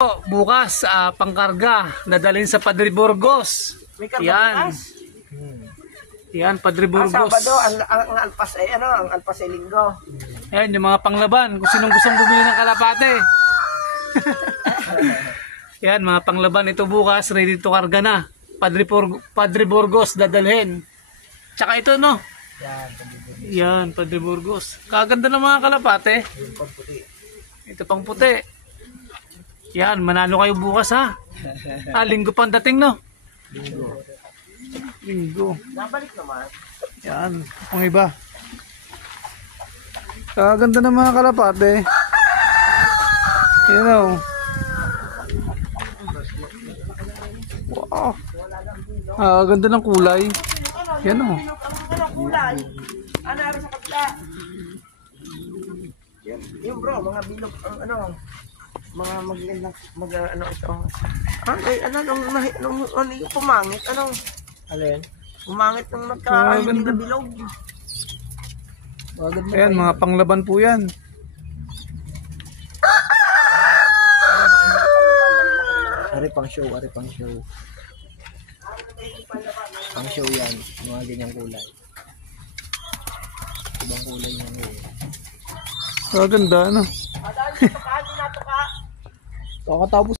Bukas, pangkarga, dadalhin sa Padre Burgos. Yan. Yan, Padre Burgos. Sabado, ang alpas ay ang alpas ay linggo. Yan, yung mga panglaban. Kung sinong gustong bumili ng kalapate. Yan, mga panglaban. Ito bukas, ready to karga na. Padre Burgos, dadalhin. Tsaka ito, no? Yan, Padre Burgos. Kaganda ng mga kalapate. Ito pang puti. Yan, manalo kayo bukas, ha? Linggo pang dating, no? Linggo. Nabalik naman. Yan, ang iba. Kaganda ng mga kalapate. Yan, o. Wow. Ganda ng kulay. Yan, o. Kulay. Ano sa kapila? Yung bro, mga bilog, mga ito. Ano yung pumangit? Alin? Pumangit ng bilog. Ayan, mga panglaban po yan. Ari pang show. Pang show yan, mga ganyang kulay. Ibang kulay yan Kaganda, ano? Kakatapos